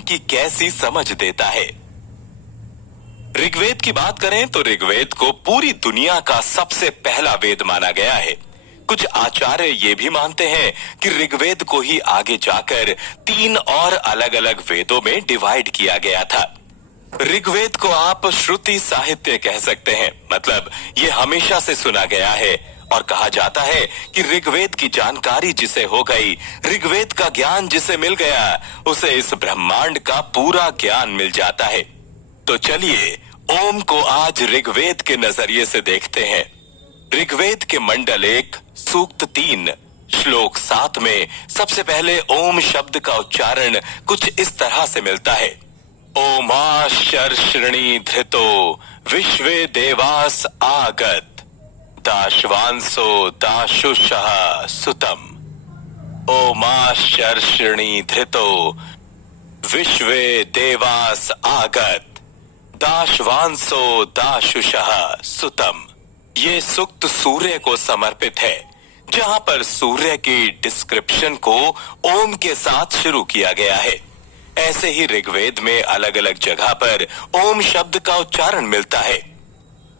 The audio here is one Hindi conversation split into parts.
की कैसी समझ देता है। ऋग्वेद की बात करें तो ऋग्वेद को पूरी दुनिया का सबसे पहला वेद माना गया है। कुछ आचार्य ये भी मानते हैं कि ऋग्वेद को ही आगे जाकर 3 और अलग अलग वेदों में डिवाइड किया गया था। ऋग्वेद को आप श्रुति साहित्य कह सकते हैं, मतलब ये हमेशा से सुना गया है और कहा जाता है कि ऋग्वेद की जानकारी जिसे हो गई, ऋग्वेद का ज्ञान जिसे मिल गया, उसे इस ब्रह्मांड का पूरा ज्ञान मिल जाता है। तो चलिए ओम को आज ऋग्वेद के नजरिए से देखते हैं। ऋग्वेद के मंडल 1 सूक्त 3 श्लोक 7 में सबसे पहले ओम शब्द का उच्चारण कुछ इस तरह से मिलता है। ओमाशर्षणी धृतो विश्वे देवास आगत दाशवांसो दाशुषः सुतम। ओमाशर्षणी धृतो विश्वे देवास आगत दाशवांसो दाशुषः सुतम। ये सूक्त सूर्य को समर्पित है, जहां पर सूर्य की डिस्क्रिप्शन को ओम के साथ शुरू किया गया है। ऐसे ही ऋग्वेद में अलग अलग जगह पर ओम शब्द का उच्चारण मिलता है।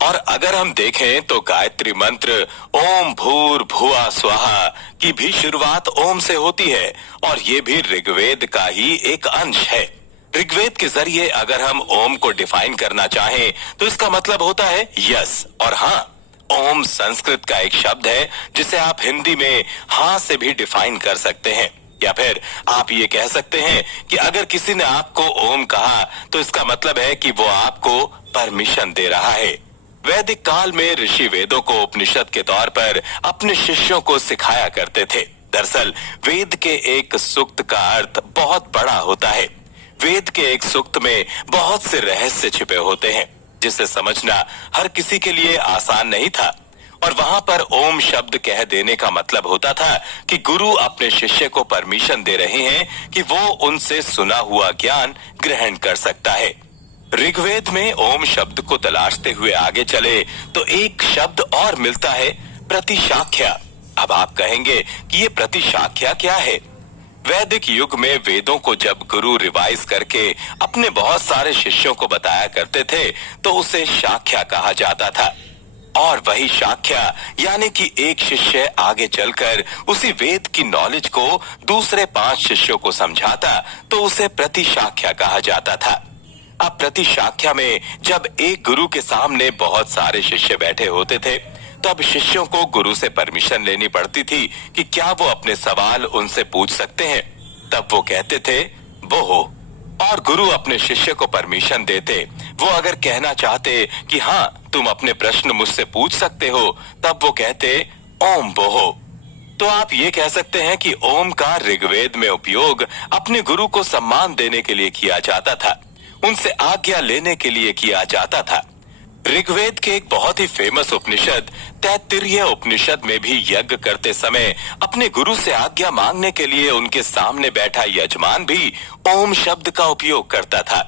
और अगर हम देखें तो गायत्री मंत्र ओम भूर्भुवः स्वाहा की भी शुरुआत ओम से होती है और ये भी ऋग्वेद का ही एक अंश है। ऋग्वेद के जरिए अगर हम ओम को डिफाइन करना चाहें तो इसका मतलब होता है यस और हाँ। ओम संस्कृत का एक शब्द है जिसे आप हिंदी में हाँ से भी डिफाइन कर सकते हैं, या फिर आप ये कह सकते हैं कि अगर किसी ने आपको ओम कहा तो इसका मतलब है कि वो आपको परमिशन दे रहा है। वैदिक काल में ऋषि वेदों को उपनिषद के तौर पर अपने शिष्यों को सिखाया करते थे। दरअसल वेद के एक सूक्त का अर्थ बहुत बड़ा होता है। वेद के एक सूक्त में बहुत से रहस्य छिपे होते हैं जिसे समझना हर किसी के लिए आसान नहीं था। और वहां पर ओम शब्द कह देने का मतलब होता था कि गुरु अपने शिष्य को परमिशन दे रहे हैं कि वो उनसे सुना हुआ ज्ञान ग्रहण कर सकता है। ऋग्वेद में ओम शब्द को तलाशते हुए आगे चले तो एक शब्द और मिलता है, प्रतिशाख्या। अब आप कहेंगे कि ये प्रतिशाख्या क्या है? वैदिक युग में वेदों को जब गुरु रिवाइज करके अपने बहुत सारे शिष्यों को बताया करते थे तो उसे शाख्या कहा जाता था। और वही शाख्या यानी कि एक शिष्य आगे चलकर उसी वेद की नॉलेज को दूसरे 5 शिष्यों को समझाता तो उसे प्रतिशाख्या कहा जाता था। अब प्रतिशाख्या में जब एक गुरु के सामने बहुत सारे शिष्य बैठे होते थे तब शिष्यों को गुरु से परमिशन लेनी पड़ती थी कि क्या वो अपने सवाल उनसे पूछ सकते हैं। तब वो कहते थे वो हो, और गुरु अपने शिष्य को परमिशन देते। वो अगर कहना चाहते कि हाँ तुम अपने प्रश्न मुझसे पूछ सकते हो, तब वो कहते ओम बोहो। तो आप ये कह सकते हैं कि ओम का ऋग्वेद में उपयोग अपने गुरु को सम्मान देने के लिए किया जाता था, उनसे आज्ञा लेने के लिए किया जाता था। ऋग्वेद के एक बहुत ही फेमस उपनिषद तैत्तिरीय उपनिषद में भी यज्ञ करते समय अपने गुरु से आज्ञा मांगने के लिए उनके सामने बैठा यजमान भी ओम शब्द का उपयोग करता था।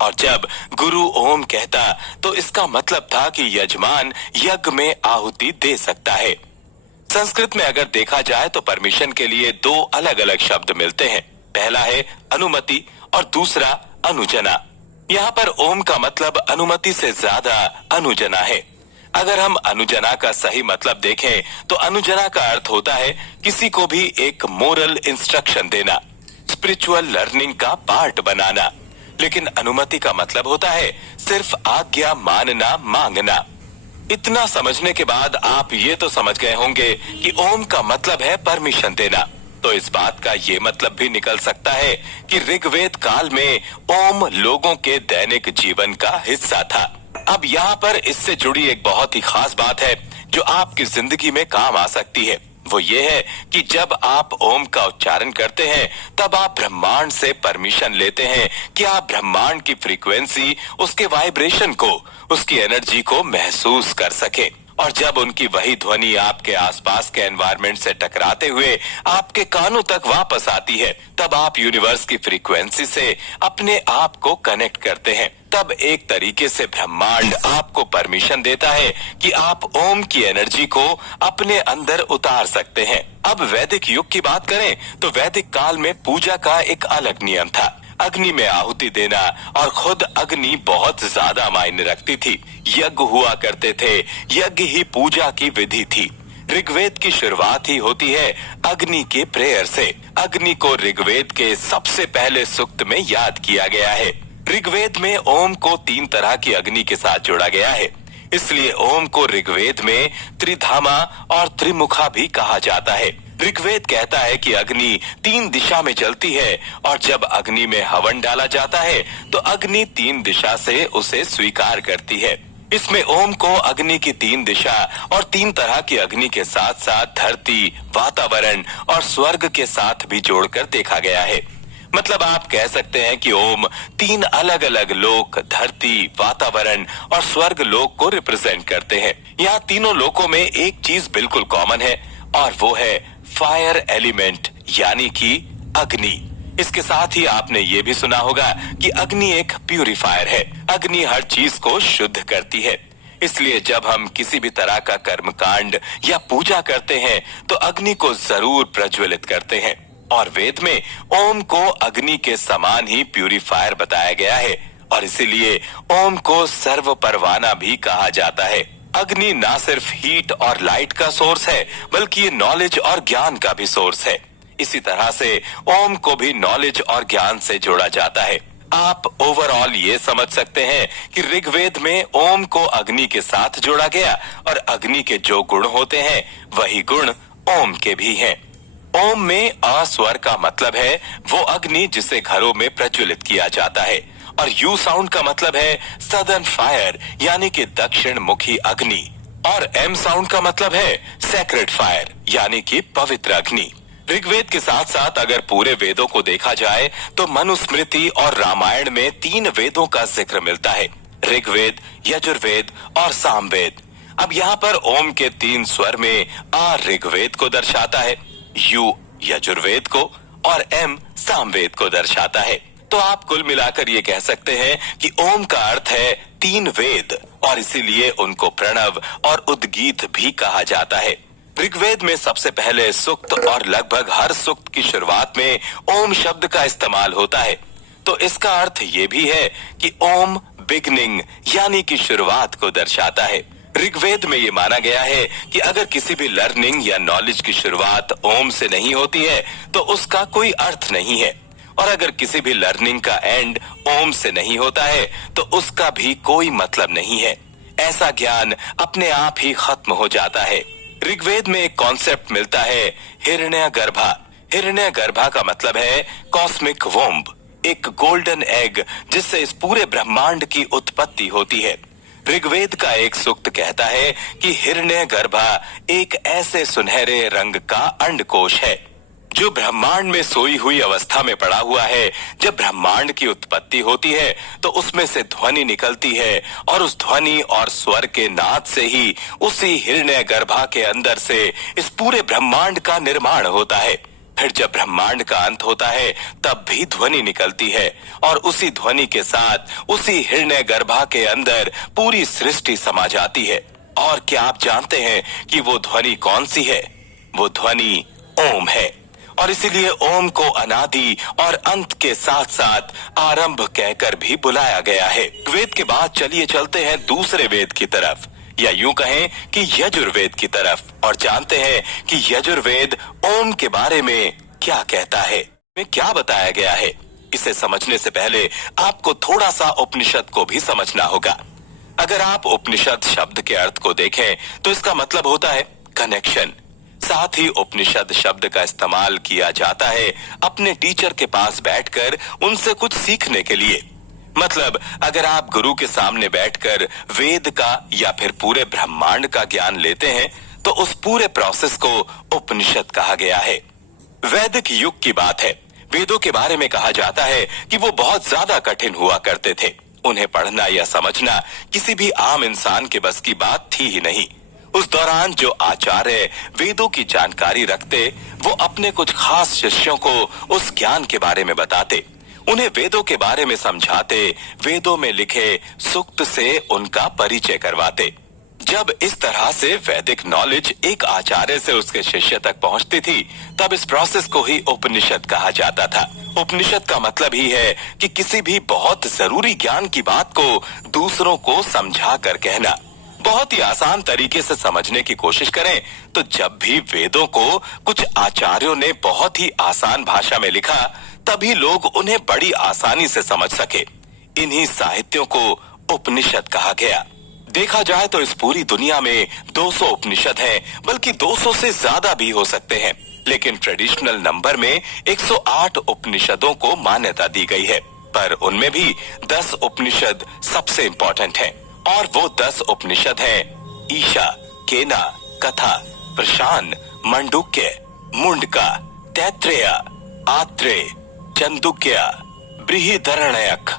और जब गुरु ओम कहता तो इसका मतलब था कि यजमान यज्ञ में आहुति दे सकता है। संस्कृत में अगर देखा जाए तो परमिशन के लिए 2 अलग अलग शब्द मिलते हैं। पहला है अनुमति और दूसरा अनुजना। यहाँ पर ओम का मतलब अनुमति से ज्यादा अनुजना है। अगर हम अनुजना का सही मतलब देखें तो अनुजना का अर्थ होता है किसी को भी एक मोरल इंस्ट्रक्शन देना, स्पिरिचुअल लर्निंग का पार्ट बनाना। लेकिन अनुमति का मतलब होता है सिर्फ आज्ञा मानना, मांगना। इतना समझने के बाद आप ये तो समझ गए होंगे कि ओम का मतलब है परमिशन देना। तो इस बात का ये मतलब भी निकल सकता है कि ऋग्वेद काल में ओम लोगों के दैनिक जीवन का हिस्सा था। अब यहाँ पर इससे जुड़ी एक बहुत ही खास बात है जो आपकी जिंदगी में काम आ सकती है। वो ये है कि जब आप ओम का उच्चारण करते हैं तब आप ब्रह्मांड से परमिशन लेते हैं कि आप ब्रह्मांड की फ्रीक्वेंसी, उसके वाइब्रेशन को, उसकी एनर्जी को महसूस कर सके। और जब उनकी वही ध्वनि आपके आसपास के एनवायरनमेंट से टकराते हुए आपके कानों तक वापस आती है, तब आप यूनिवर्स की फ्रीक्वेंसी से अपने आप को कनेक्ट करते हैं। तब एक तरीके से ब्रह्मांड आपको परमिशन देता है कि आप ओम की एनर्जी को अपने अंदर उतार सकते हैं। अब वैदिक युग की बात करें तो वैदिक काल में पूजा का एक अलग नियम था। अग्नि में आहुति देना और खुद अग्नि बहुत ज्यादा मायने रखती थी। यज्ञ हुआ करते थे, यज्ञ ही पूजा की विधि थी। ऋग्वेद की शुरुआत ही होती है अग्नि के प्रेयर से। अग्नि को ऋग्वेद के सबसे पहले सूक्त में याद किया गया है। ऋग्वेद में ओम को 3 तरह की अग्नि के साथ जोड़ा गया है, इसलिए ओम को ऋग्वेद में त्रिधामा और त्रिमुखा भी कहा जाता है। ऋग्वेद कहता है कि अग्नि 3 दिशा में जलती है और जब अग्नि में हवन डाला जाता है तो अग्नि 3 दिशा से उसे स्वीकार करती है। इसमें ओम को अग्नि की 3 दिशा और 3 तरह की अग्नि के साथ साथ धरती, वातावरण और स्वर्ग के साथ भी जोड़कर देखा गया है। मतलब आप कह सकते हैं कि ओम 3 अलग अलग लोक, धरती, वातावरण और स्वर्ग लोक को रिप्रेजेंट करते हैं। यहाँ तीनों लोकों में एक चीज बिल्कुल कॉमन है और वो है फायर एलिमेंट यानी कि अग्नि। इसके साथ ही आपने ये भी सुना होगा कि अग्नि एक प्यूरिफायर है। अग्नि हर चीज को शुद्ध करती है, इसलिए जब हम किसी भी तरह का कर्मकांड या पूजा करते हैं तो अग्नि को जरूर प्रज्वलित करते हैं। और वेद में ओम को अग्नि के समान ही प्यूरिफायर बताया गया है और इसीलिए ओम को सर्व परवाना भी कहा जाता है। अग्नि ना सिर्फ हीट और लाइट का सोर्स है बल्कि ये नॉलेज और ज्ञान का भी सोर्स है। इसी तरह से ओम को भी नॉलेज और ज्ञान से जोड़ा जाता है। आप ओवरऑल ये समझ सकते हैं कि ऋग्वेद में ओम को अग्नि के साथ जोड़ा गया और अग्नि के जो गुण होते हैं वही गुण ओम के भी हैं। ओम में अ स्वर का मतलब है वो अग्नि जिसे घरों में प्रज्वलित किया जाता है और यू साउंड का मतलब है सदर्न फायर यानी कि दक्षिण मुखी अग्नि और एम साउंड का मतलब है सेक्रेड फायर यानी कि पवित्र अग्नि। ऋग्वेद के साथ साथ अगर पूरे वेदों को देखा जाए तो मनुस्मृति और रामायण में 3 वेदों का जिक्र मिलता है, ऋग्वेद, यजुर्वेद और सामवेद। अब यहाँ पर ओम के 3 स्वर में आ ऋग्वेद को दर्शाता है, यू यजुर्वेद को और एम सामवेद को दर्शाता है। तो आप कुल मिलाकर ये कह सकते हैं कि ओम का अर्थ है 3 वेद और इसीलिए उनको प्रणव और उद्गीत भी कहा जाता है। ऋग्वेद में सबसे पहले सूक्त और लगभग हर सूक्त की शुरुआत में ओम शब्द का इस्तेमाल होता है। तो इसका अर्थ ये भी है कि ओम बिगनिंग यानी कि शुरुआत को दर्शाता है। ऋग्वेद में ये माना गया है कि अगर किसी भी लर्निंग या नॉलेज की शुरुआत ओम से नहीं होती है तो उसका कोई अर्थ नहीं है और अगर किसी भी लर्निंग का एंड ओम से नहीं होता है तो उसका भी कोई मतलब नहीं है। ऐसा ज्ञान अपने आप ही खत्म हो जाता है। ऋग्वेद में एक कॉन्सेप्ट मिलता है हिरण्यगर्भा। हिरण्यगर्भा का मतलब है कॉस्मिक वोम्ब, एक गोल्डन एग जिससे इस पूरे ब्रह्मांड की उत्पत्ति होती है। ऋग्वेद का एक सूक्त कहता है कि हिरण्यगर्भा एक ऐसे सुनहरे रंग का अंडकोश है जो ब्रह्मांड में सोई हुई अवस्था में पड़ा हुआ है। जब ब्रह्मांड की उत्पत्ति होती है तो उसमें से ध्वनि निकलती है और उस ध्वनि और स्वर के नाद से ही उसी हिरण्यगर्भा के अंदर से इस पूरे ब्रह्मांड का निर्माण होता है। फिर जब ब्रह्मांड का अंत होता है तब भी ध्वनि निकलती है और उसी ध्वनि के साथ उसी हिरण्यगर्भा के अंदर पूरी सृष्टि समा जाती है। और क्या आप जानते हैं कि वो ध्वनि कौन सी है? वो ध्वनि ओम है और इसीलिए ओम को अनादि और अंत के साथ साथ आरंभ कहकर भी बुलाया गया है। वेद के बाद चलिए चलते हैं दूसरे वेद की तरफ या यूं कहें कि यजुर्वेद की तरफ और जानते हैं कि यजुर्वेद ओम के बारे में क्या कहता है, में क्या बताया गया है। इसे समझने से पहले आपको थोड़ा सा उपनिषद को भी समझना होगा। अगर आप उपनिषद शब्द के अर्थ को देखें तो इसका मतलब होता है कनेक्शन। साथ ही उपनिषद शब्द का इस्तेमाल किया जाता है अपने टीचर के पास बैठकर उनसे कुछ सीखने के लिए। मतलब अगर आप गुरु के सामने बैठकर वेद का या फिर पूरे ब्रह्मांड का ज्ञान लेते हैं तो उस पूरे प्रोसेस को उपनिषद कहा गया है। वैदिक युग की बात है। वेदों के बारे में कहा जाता है कि वो बहुत ज्यादा कठिन हुआ करते थे। उन्हें पढ़ना या समझना किसी भी आम इंसान के बस की बात थी ही नहीं। उस दौरान जो आचार्य वेदों की जानकारी रखते वो अपने कुछ खास शिष्यों को उस ज्ञान के बारे में बताते, उन्हें वेदों के बारे में समझाते, वेदों में लिखे सूक्त से उनका परिचय करवाते। जब इस तरह से वैदिक नॉलेज एक आचार्य से उसके शिष्य तक पहुंचती थी, तब इस प्रोसेस को ही उपनिषद कहा जाता था। उपनिषद का मतलब ही है कि किसी भी बहुत जरूरी ज्ञान की बात को दूसरों को समझा कर कहना। बहुत ही आसान तरीके से समझने की कोशिश करें तो जब भी वेदों को कुछ आचार्यों ने बहुत ही आसान भाषा में लिखा, तभी लोग उन्हें बड़ी आसानी से समझ सके। इन्हीं साहित्यों को उपनिषद कहा गया। देखा जाए तो इस पूरी दुनिया में 200 उपनिषद हैं, बल्कि 200 से ज्यादा भी हो सकते हैं, लेकिन ट्रेडिशनल नंबर में 108 उपनिषदों को मान्यता दी गई है। पर उनमें भी 10 उपनिषद सबसे इम्पोर्टेंट हैं, और वो 10 उपनिषद हैं ईशा, केना, कथा, प्रशान, मंडूक्य, मुंडका, तैत्रेय, आत्रेय, चंदुक्य, बृहदरण्यक।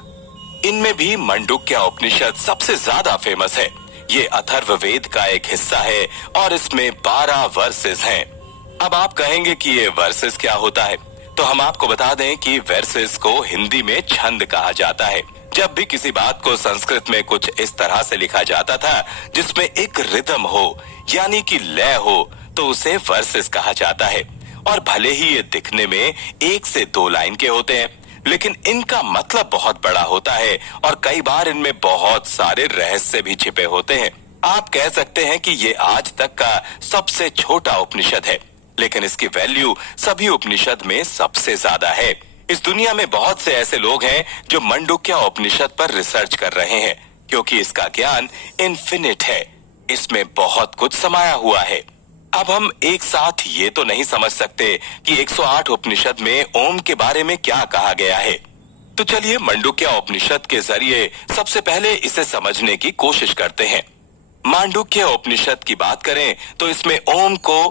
इनमें भी मंडूक्य उपनिषद सबसे ज्यादा फेमस है। ये अथर्ववेद का एक हिस्सा है और इसमें 12 वर्सेस हैं। अब आप कहेंगे कि ये वर्सेस क्या होता है, तो हम आपको बता दें कि वर्सेस को हिंदी में छंद कहा जाता है। जब भी किसी बात को संस्कृत में कुछ इस तरह से लिखा जाता था जिसमें एक रिदम हो, यानी कि लय हो, तो उसे वर्सेस कहा जाता है। और भले ही ये दिखने में 1 से 2 लाइन के होते हैं, लेकिन इनका मतलब बहुत बड़ा होता है और कई बार इनमें बहुत सारे रहस्य भी छिपे होते हैं। आप कह सकते हैं कि ये आज तक का सबसे छोटा उपनिषद है, लेकिन इसकी वैल्यू सभी उपनिषद में सबसे ज्यादा है। इस दुनिया में बहुत से ऐसे लोग हैं जो मंडूक्य उपनिषद पर रिसर्च कर रहे हैं, क्योंकि इसका ज्ञान इन्फिनिट है। इसमें बहुत कुछ समाया हुआ है। अब हम एक साथ ये तो नहीं समझ सकते कि 108 उपनिषद में ओम के बारे में क्या कहा गया है। तो चलिए मांडुक्य उपनिषद के जरिए सबसे पहले इसे समझने की कोशिश करते हैं। मांडुक्य उपनिषद की बात करें तो इसमें ओम को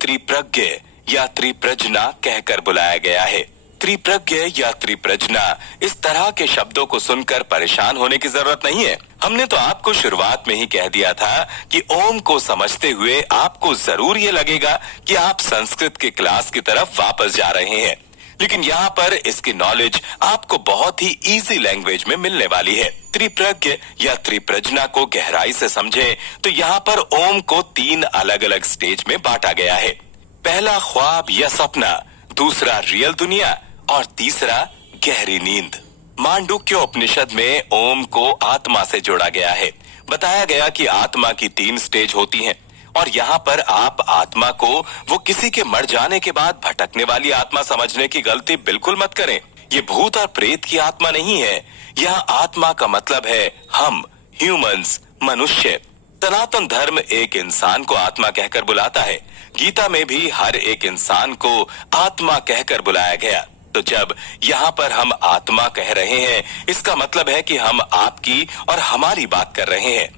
त्रिप्रज्ञ या त्रिप्रजना कहकर बुलाया गया है। त्रिप्रज्ञ या त्रिप्रजना, इस तरह के शब्दों को सुनकर परेशान होने की जरूरत नहीं है। हमने तो आपको शुरुआत में ही कह दिया था कि ओम को समझते हुए आपको जरूर ये लगेगा कि आप संस्कृत के क्लास की तरफ वापस जा रहे हैं, लेकिन यहाँ पर इसकी नॉलेज आपको बहुत ही इजी लैंग्वेज में मिलने वाली है। त्रिप्रज्ञ या त्रिप्रजना को गहराई से समझें तो यहाँ पर ओम को 3 अलग अलग स्टेज में बांटा गया है। पहला ख्वाब या सपना, दूसरा रियल दुनिया और तीसरा गहरी नींद। मांडुक्य उपनिषद में ओम को आत्मा से जोड़ा गया है। बताया गया कि आत्मा की 3 स्टेज होती हैं और यहाँ पर आप आत्मा को वो किसी के मर जाने के बाद भटकने वाली आत्मा समझने की गलती बिल्कुल मत करें। ये भूत और प्रेत की आत्मा नहीं है। यहाँ आत्मा का मतलब है हम, ह्यूमंस, मनुष्य। सनातन धर्म एक इंसान को आत्मा कहकर बुलाता है। गीता में भी हर एक इंसान को आत्मा कहकर बुलाया गया। तो जब यहाँ पर हम आत्मा कह रहे हैं, इसका मतलब है कि हम आपकी और हमारी बात कर रहे हैं।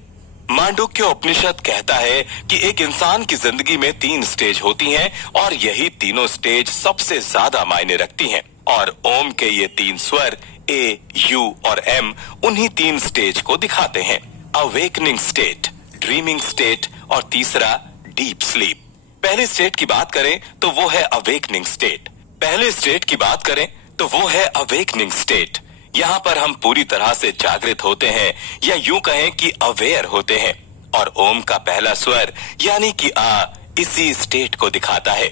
मांडुक्य उपनिषद कहता है कि एक इंसान की जिंदगी में 3 स्टेज होती हैं और यही तीनों स्टेज सबसे ज्यादा मायने रखती हैं। और ओम के ये 3 स्वर ए, यू और एम उन्हीं 3 स्टेज को दिखाते हैं। अवेकनिंग स्टेट, ड्रीमिंग स्टेट और तीसरा डीप स्लीप। पहले स्टेट की बात करें तो वो है अवेकनिंग स्टेट। पहले स्टेट की बात करें तो वो है अवेकनिंग स्टेट। यहाँ पर हम पूरी तरह से जागृत होते हैं, या यूं कहें कि अवेयर होते हैं। और ओम का पहला स्वर यानी कि आ इसी स्टेट को दिखाता है।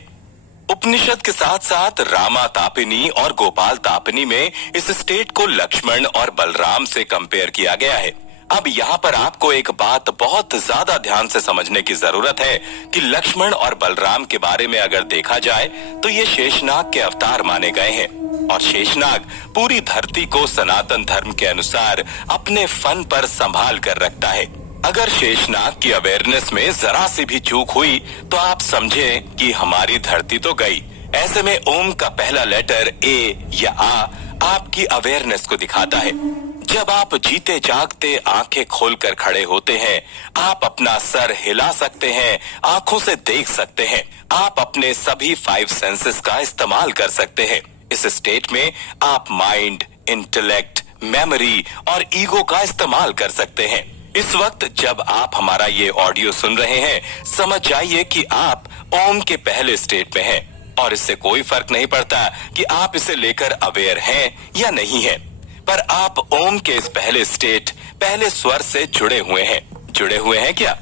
उपनिषद के साथ साथ रामा तापिनी और गोपाल तापिनी में इस स्टेट को लक्ष्मण और बलराम से कंपेयर किया गया है। अब यहाँ पर आपको एक बात बहुत ज्यादा ध्यान से समझने की जरूरत है कि लक्ष्मण और बलराम के बारे में अगर देखा जाए तो ये शेषनाग के अवतार माने गए हैं। और शेषनाग पूरी धरती को सनातन धर्म के अनुसार अपने फन पर संभाल कर रखता है। अगर शेषनाग की अवेयरनेस में जरा सी भी चूक हुई तो आप समझें कि हमारी धरती तो गई। ऐसे में ओम का पहला लेटर ए या आ आपकी अवेयरनेस को दिखाता है। जब आप जीते जागते आंखें खोलकर खड़े होते हैं, आप अपना सर हिला सकते हैं, आंखों से देख सकते हैं, आप अपने सभी 5 सेंसेस का इस्तेमाल कर सकते हैं। इस स्टेट में आप माइंड, इंटेलेक्ट, मेमोरी और ईगो का इस्तेमाल कर सकते हैं। इस वक्त जब आप हमारा ये ऑडियो सुन रहे हैं, समझ जाइए कि आप ओम के पहले स्टेट में हैं और इससे कोई फर्क नहीं पड़ता कि आप इसे लेकर अवेयर हैं या नहीं हैं। पर आप ओम के इस पहले स्टेट, पहले स्वर से जुड़े हुए हैं। जुड़े हुए हैं क्या?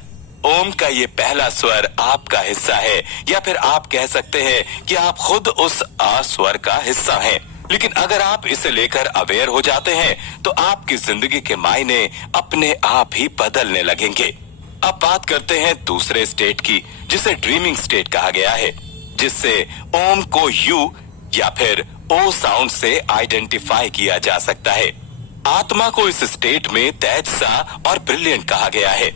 ओम का ये पहला स्वर आपका हिस्सा है, या फिर आप कह सकते हैं कि आप खुद उस आ स्वर का हिस्सा हैं। लेकिन अगर आप इसे लेकर अवेयर हो जाते हैं तो आपकी जिंदगी के मायने अपने आप ही बदलने लगेंगे। अब बात करते हैं दूसरे स्टेट की, जिसे ड्रीमिंग स्टेट कहा गया है, जिससे ओम को यू या फिर ओ साउंड से आइडेंटिफाई किया जा सकता है। आत्मा को इस स्टेट में तेज सा और ब्रिलियंट कहा गया है।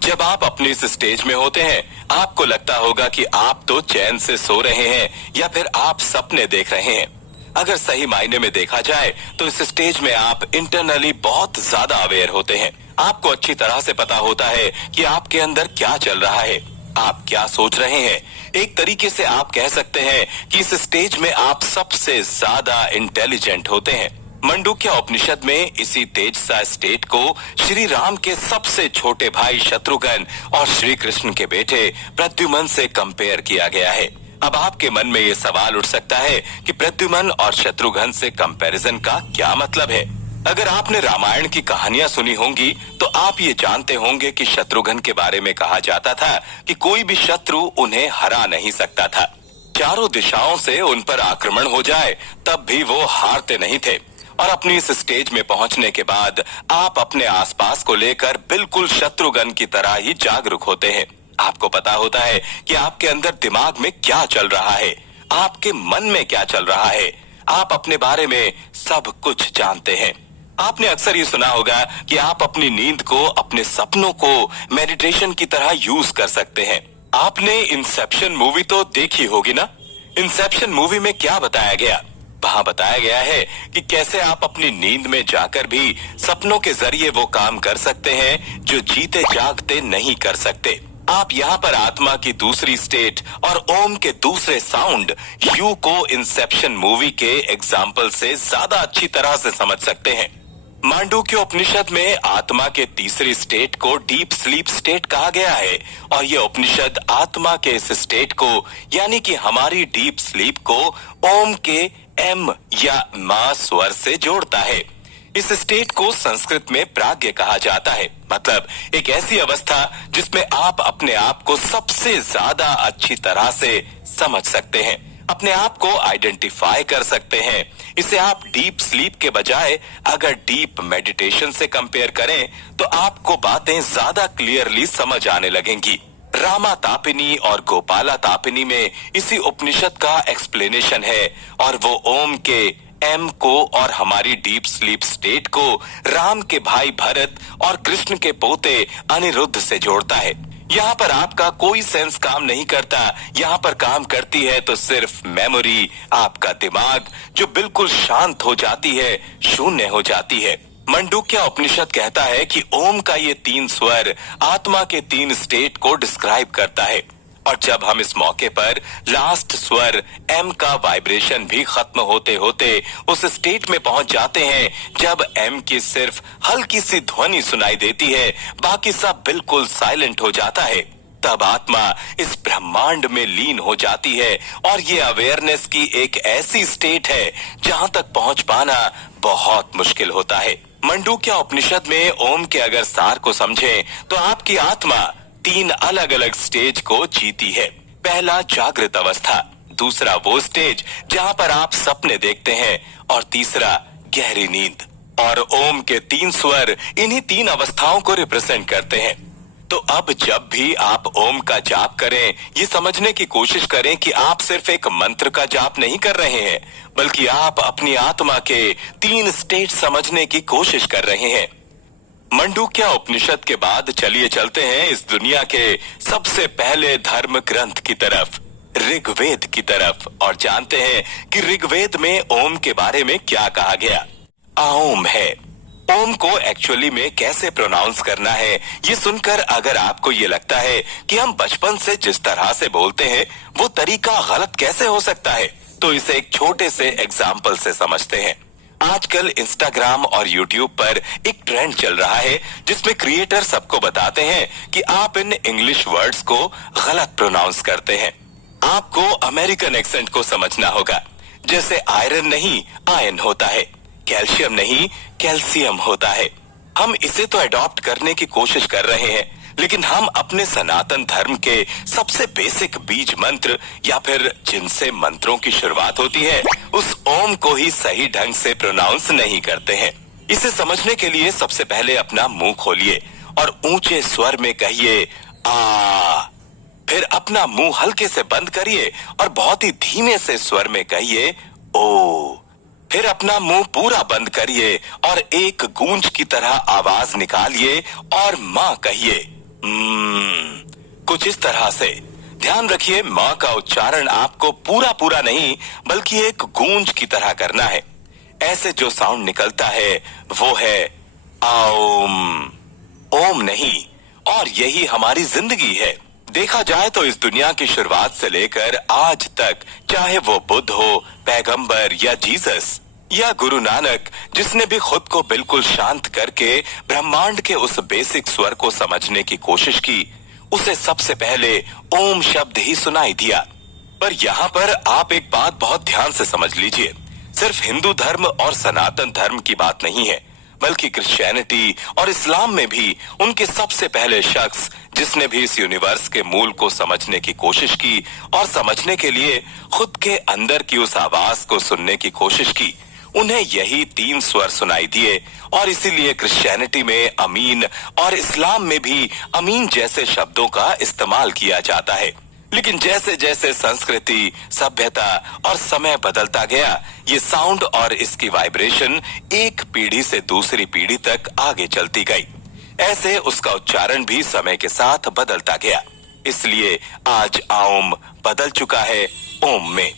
जब आप अपने इस स्टेज में होते हैं, आपको लगता होगा कि आप तो चैन से सो रहे हैं या फिर आप सपने देख रहे हैं। अगर सही मायने में देखा जाए तो इस स्टेज में आप इंटरनली बहुत ज्यादा अवेयर होते हैं। आपको अच्छी तरह से पता होता है कि आपके अंदर क्या चल रहा है, आप क्या सोच रहे हैं। एक तरीके से आप कह सकते हैं कि इस स्टेज में आप सबसे ज्यादा इंटेलिजेंट होते हैं। मंडूक्य उपनिषद में इसी तेज सा स्टेट को श्री राम के सबसे छोटे भाई शत्रुघ्न और श्री कृष्ण के बेटे प्रद्युम्न से कंपेयर किया गया है। अब आपके मन में ये सवाल उठ सकता है कि प्रद्युम्न और शत्रुघ्न से कंपैरिजन का क्या मतलब है। अगर आपने रामायण की कहानियां सुनी होंगी तो आप ये जानते होंगे कि शत्रुघ्न के बारे में कहा जाता था कि कोई भी शत्रु उन्हें हरा नहीं सकता था। चारों दिशाओं से उन पर आक्रमण हो जाए तब भी वो हारते नहीं थे। और अपनी इस स्टेज में पहुंचने के बाद आप अपने आसपास को लेकर बिल्कुल शत्रुघ्न की तरह ही जागरूक होते हैं। आपको पता होता है कि आपके अंदर दिमाग में क्या चल रहा है, आपके मन में क्या चल रहा है। आप अपने बारे में सब कुछ जानते हैं। आपने अक्सर ये सुना होगा कि आप अपनी नींद को, अपने सपनों को मेडिटेशन की तरह यूज कर सकते हैं। आपने इंसेप्शन मूवी तो देखी होगी ना। इंसेप्शन मूवी में क्या बताया गया? वहाँ बताया गया है कि कैसे आप अपनी नींद में जाकर भी सपनों के जरिए वो काम कर सकते हैं जो जीते जागते नहीं कर सकते। आप यहाँ पर आत्मा की दूसरी स्टेट और ओम के दूसरे साउंड यू को इंसेप्शन मूवी के एग्जाम्पल से ज्यादा अच्छी तरह से समझ सकते हैं। मांडूक्य उपनिषद में आत्मा के तीसरी स्टेट को डीप स्लीप स्टेट कहा गया है और यह उपनिषद आत्मा के इस स्टेट को यानी कि हमारी डीप स्लीप को ओम के एम या मा स्वर से जोड़ता है। इस स्टेट को संस्कृत में प्राज्ञ कहा जाता है, मतलब एक ऐसी अवस्था जिसमें आप अपने आप को सबसे ज्यादा अच्छी तरह से समझ सकते हैं, अपने आप को आइडेंटिफाई कर सकते हैं। इसे आप डीप स्लीप के बजाय अगर डीप मेडिटेशन से कंपेयर करें तो आपको बातें ज्यादा क्लियरली समझ आने लगेंगी। रामा तापिनी और गोपाला तापिनी में इसी उपनिषद का एक्सप्लेनेशन है और वो ओम के एम को और हमारी डीप स्लीप स्टेट को राम के भाई भरत और कृष्ण के पोते अनिरुद्ध से जोड़ता है। यहाँ पर आपका कोई सेंस काम नहीं करता, यहाँ पर काम करती है तो सिर्फ मेमोरी, आपका दिमाग जो बिल्कुल शांत हो जाती है, शून्य हो जाती है। मंडूक्य उपनिषद कहता है कि ओम का ये 3 स्वर आत्मा के 3 स्टेट को डिस्क्राइब करता है और जब हम इस मौके पर लास्ट स्वर एम का वाइब्रेशन भी खत्म होते होते उस स्टेट में पहुंच जाते हैं जब एम की सिर्फ हल्की सी ध्वनि सुनाई देती है, बाकी सब बिल्कुल साइलेंट हो जाता है, तब आत्मा इस ब्रह्मांड में लीन हो जाती है और ये अवेयरनेस की एक ऐसी स्टेट है जहां तक पहुंच पाना बहुत मुश्किल होता है। मंडूक्य उपनिषद में ओम के अगर सार को समझें तो आपकी आत्मा 3 अलग अलग स्टेज को जीती है। पहला जागृत अवस्था, दूसरा वो स्टेज जहां पर आप सपने देखते हैं और तीसरा गहरी नींद। और ओम के 3 स्वर इन्हीं 3 अवस्थाओं को रिप्रेजेंट करते हैं। तो अब जब भी आप ओम का जाप करें, ये समझने की कोशिश करें कि आप सिर्फ एक मंत्र का जाप नहीं कर रहे हैं, बल्कि आप अपनी आत्मा के 3 स्टेट समझने की कोशिश कर रहे हैं। मंडूक्य उपनिषद के बाद चलिए चलते हैं इस दुनिया के सबसे पहले धर्म ग्रंथ की तरफ, ऋग्वेद की तरफ, और जानते हैं कि ऋग्वेद में ओम के बारे में क्या कहा गया। आओम है। ओम को एक्चुअली में कैसे प्रोनाउंस करना है, ये सुनकर अगर आपको ये लगता है कि हम बचपन से जिस तरह से बोलते हैं वो तरीका गलत कैसे हो सकता है, तो इसे एक छोटे से एग्जाम्पल से समझते हैं। आजकल इंस्टाग्राम और यूट्यूब पर एक ट्रेंड चल रहा है जिसमें क्रिएटर सबको बताते हैं कि आप इन इंग्लिश वर्ड्स को गलत प्रोनाउंस करते हैं। आपको अमेरिकन एक्सेंट को समझना होगा। जैसे आयरन नहीं आयन होता है, कैल्शियम नहीं कैल्शियम होता है। हम इसे तो अडॉप्ट करने की कोशिश कर रहे हैं, लेकिन हम अपने सनातन धर्म के सबसे बेसिक बीज मंत्र या फिर जिनसे मंत्रों की शुरुआत होती है, उस ओम को ही सही ढंग से प्रोनाउंस नहीं करते हैं। इसे समझने के लिए सबसे पहले अपना मुंह खोलिए और ऊंचे स्वर में कहिए आ। फिर अपना मुंह हल्के से बंद करिए और बहुत ही धीमे से स्वर में कहिए ओ। फिर अपना मुंह पूरा बंद करिए और एक गूंज की तरह आवाज निकालिए और माँ कहिए कुछ इस तरह से। ध्यान रखिए, माँ का उच्चारण आपको पूरा पूरा नहीं बल्कि एक गूंज की तरह करना है। ऐसे जो साउंड निकलता है वो है ओम, ओम नहीं। और यही हमारी जिंदगी है। देखा जाए तो इस दुनिया की शुरुआत से लेकर आज तक, चाहे वो बुद्ध हो, पैगंबर या जीसस या गुरु नानक, जिसने भी खुद को बिल्कुल शांत करके ब्रह्मांड के उस बेसिक स्वर को समझने की कोशिश की, उसे सबसे पहले ओम शब्द ही सुनाई दिया। पर यहाँ पर आप एक बात बहुत ध्यान से समझ लीजिए, सिर्फ हिंदू धर्म और सनातन धर्म की बात नहीं है, बल्कि क्रिश्चियनिटी और इस्लाम में भी उनके सबसे पहले शख्स जिसने भी इस यूनिवर्स के मूल को समझने की कोशिश की और समझने के लिए खुद के अंदर की उस आवाज को सुनने की कोशिश की, उन्हें यही 3 स्वर सुनाई दिए। और इसीलिए क्रिश्चियनिटी में अमीन और इस्लाम में भी अमीन जैसे शब्दों का इस्तेमाल किया जाता है। लेकिन जैसे जैसे संस्कृति, सभ्यता और समय बदलता गया, ये साउंड और इसकी वाइब्रेशन एक पीढ़ी से दूसरी पीढ़ी तक आगे चलती गई। ऐसे उसका उच्चारण भी समय के साथ बदलता गया। इसलिए आज ओम बदल चुका है ओम में।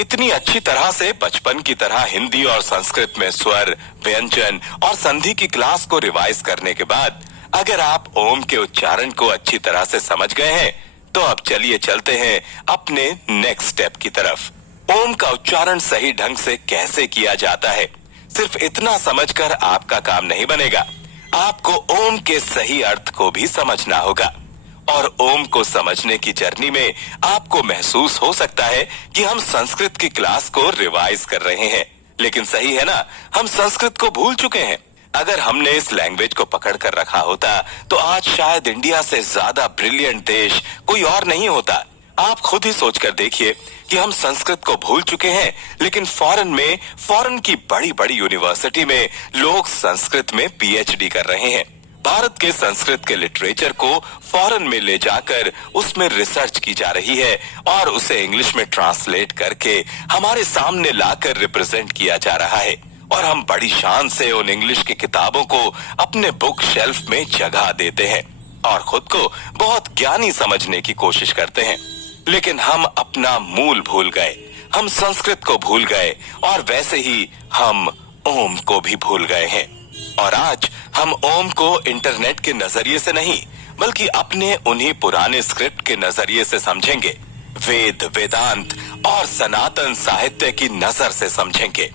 इतनी अच्छी तरह से बचपन की तरह हिंदी और संस्कृत में स्वर, व्यंजन और संधि की क्लास को रिवाइज करने के बाद अगर आप ओम के उच्चारण को अच्छी तरह से समझ गए हैं, तो अब चलिए चलते हैं अपने नेक्स्ट स्टेप की तरफ। ओम का उच्चारण सही ढंग से कैसे किया जाता है, सिर्फ इतना समझकर आपका काम नहीं बनेगा। आपको ओम के सही अर्थ को भी समझना होगा। और ओम को समझने की जर्नी में आपको महसूस हो सकता है कि हम संस्कृत की क्लास को रिवाइज कर रहे हैं, लेकिन सही है ना, हम संस्कृत को भूल चुके हैं। अगर हमने इस लैंग्वेज को पकड़ कर रखा होता तो आज शायद इंडिया से ज्यादा ब्रिलियंट देश कोई और नहीं होता। आप खुद ही सोचकर देखिए कि हम संस्कृत को भूल चुके हैं, लेकिन फॉरेन की बड़ी बड़ी यूनिवर्सिटी में लोग संस्कृत में पीएचडी कर रहे हैं। भारत के संस्कृत के लिटरेचर को फॉरेन में ले जाकर उसमें रिसर्च की जा रही है और उसे इंग्लिश में ट्रांसलेट करके हमारे सामने लाकर रिप्रेजेंट किया जा रहा है। और हम बड़ी शान से उन इंग्लिश की किताबों को अपने बुक शेल्फ में जगह देते हैं और खुद को बहुत ज्ञानी समझने की कोशिश करते हैं। लेकिन हम अपना मूल भूल गए, हम संस्कृत को भूल गए और वैसे ही हम ओम को भी भूल गए हैं। और आज हम ओम को इंटरनेट के नजरिए से नहीं बल्कि अपने उन्हीं पुराने स्क्रिप्ट के नजरिए से समझेंगे, वेद, वेदांत और सनातन साहित्य की नजर से समझेंगे।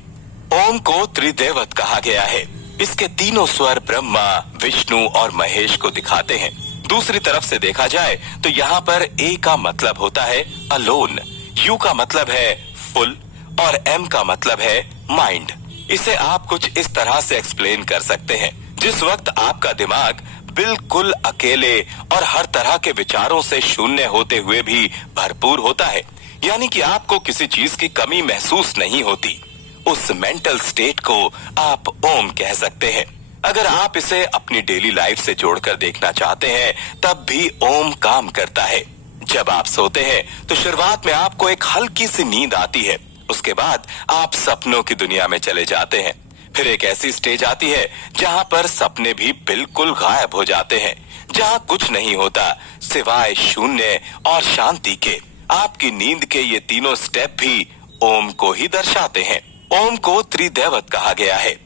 ओम को त्रिदेवत कहा गया है। इसके तीनों स्वर ब्रह्मा, विष्णु और महेश को दिखाते हैं। दूसरी तरफ से देखा जाए तो यहाँ पर ए का मतलब होता है अलोन, यू का मतलब है फुल और एम का मतलब है माइंड। इसे आप कुछ इस तरह से एक्सप्लेन कर सकते हैं, जिस वक्त आपका दिमाग बिल्कुल अकेले और हर तरह के विचारों से शून्य होते हुए भी भरपूर होता है, यानी कि आपको किसी चीज की कमी महसूस नहीं होती, उस मेंटल स्टेट को आप ओम कह सकते हैं। अगर आप इसे अपनी डेली लाइफ से जोड़कर देखना चाहते हैं, तब भी ओम काम करता है। जब आप सोते हैं तो शुरुआत में आपको एक हल्की सी नींद आती है, उसके बाद आप सपनों की दुनिया में चले जाते हैं। फिर एक ऐसी स्टेज आती है जहाँ पर सपने भी बिल्कुल गायब हो जाते हैं, जहाँ कुछ नहीं होता सिवाय शून्य और शांति के। आपकी नींद के ये तीनों स्टेप भी ओम को ही दर्शाते हैं। ओम को त्रिदेवत कहा गया है।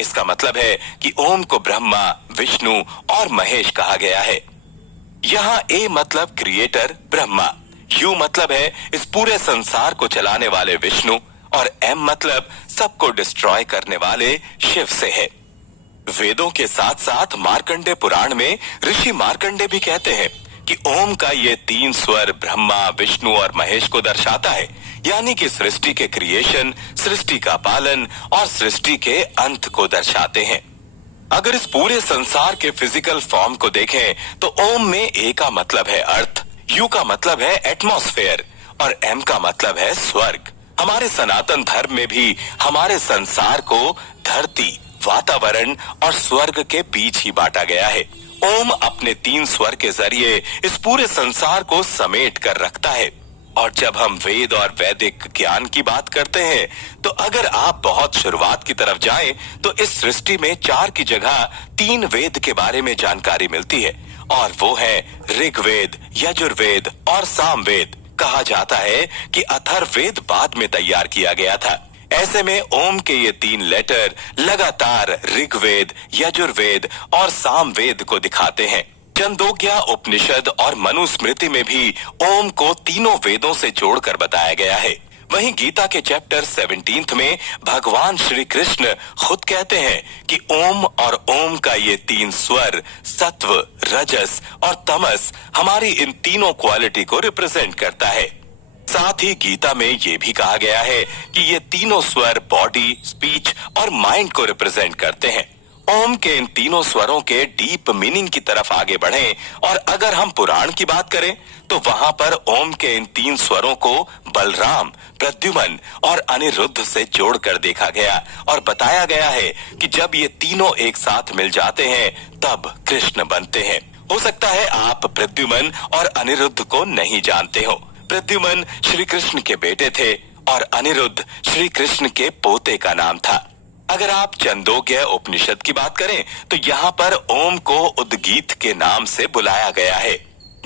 इसका मतलब है कि ओम को ब्रह्मा, विष्णु और महेश कहा गया है। यहाँ ए मतलब क्रिएटर ब्रह्मा, यू मतलब है इस पूरे संसार को चलाने वाले विष्णु और एम मतलब सबको डिस्ट्रॉय करने वाले शिव से है। वेदों के साथ साथ मार्कंडे पुराण में ऋषि मार्कंडे भी कहते हैं कि ओम का ये 3 स्वर ब्रह्मा, विष्णु और महेश को दर्शाता है, यानी कि सृष्टि के क्रिएशन, सृष्टि का पालन और सृष्टि के अंत को दर्शाते हैं। अगर इस पूरे संसार के फिजिकल फॉर्म को देखें तो ओम में ए का मतलब है अर्थ, यू का मतलब है एटमॉस्फेयर और एम का मतलब है स्वर्ग। हमारे सनातन धर्म में भी हमारे संसार को धरती, वातावरण और स्वर्ग के बीच ही बांटा गया है। ओम अपने 3 स्वर के जरिए इस पूरे संसार को समेट कर रखता है। और जब हम वेद और वैदिक ज्ञान की बात करते हैं तो अगर आप बहुत शुरुआत की तरफ जाएं तो इस सृष्टि में 4 की जगह 3 वेद के बारे में जानकारी मिलती है और वो है ऋग्वेद, यजुर्वेद और सामवेद। कहा जाता है कि अथर्ववेद बाद में तैयार किया गया था। ऐसे में ओम के ये 3 लेटर लगातार ऋग्वेद, यजुर्वेद और सामवेद को दिखाते हैं। छंदोग्य उपनिषद और मनुस्मृति में भी ओम को तीनों वेदों से जोड़कर बताया गया है। वहीं गीता के चैप्टर 17 में भगवान श्री कृष्ण खुद कहते हैं कि ओम और ओम का ये 3 स्वर सत्व, रजस और तमस हमारी इन तीनों क्वालिटी को रिप्रेजेंट करता है। साथ ही गीता में ये भी कहा गया है कि ये तीनों स्वर बॉडी, स्पीच और माइंड को रिप्रेजेंट करते हैं। ओम के इन तीनों स्वरों के डीप मीनिंग की तरफ आगे बढ़ें और अगर हम पुराण की बात करें तो वहां पर ओम के इन 3 स्वरों को बलराम, प्रद्युमन और अनिरुद्ध से जोड़कर देखा गया और बताया गया है कि जब ये तीनों एक साथ मिल जाते हैं तब कृष्ण बनते हैं। हो सकता है आप प्रद्युमन और अनिरुद्ध को नहीं जानते हो। प्रद्युमन श्री कृष्ण के बेटे थे और अनिरुद्ध श्री कृष्ण के पोते का नाम था। अगर आप छंदोग्य उपनिषद की बात करें तो यहाँ पर ओम को उद्गीत के नाम से बुलाया गया है,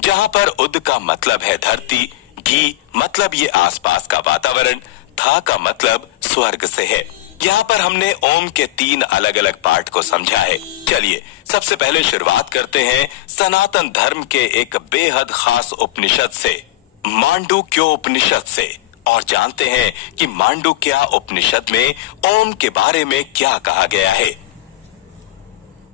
जहाँ पर उद का मतलब है धरती, गी मतलब ये आसपास का वातावरण, था का मतलब स्वर्ग से है। यहाँ पर हमने ओम के 3 अलग अलग पार्ट को समझा है। चलिए सबसे पहले शुरुआत करते हैं सनातन धर्म के एक बेहद खास उपनिषद से, मांडुक्य उपनिषद से, और जानते हैं कि मांडुक्य उपनिषद में ओम के बारे में क्या कहा गया है।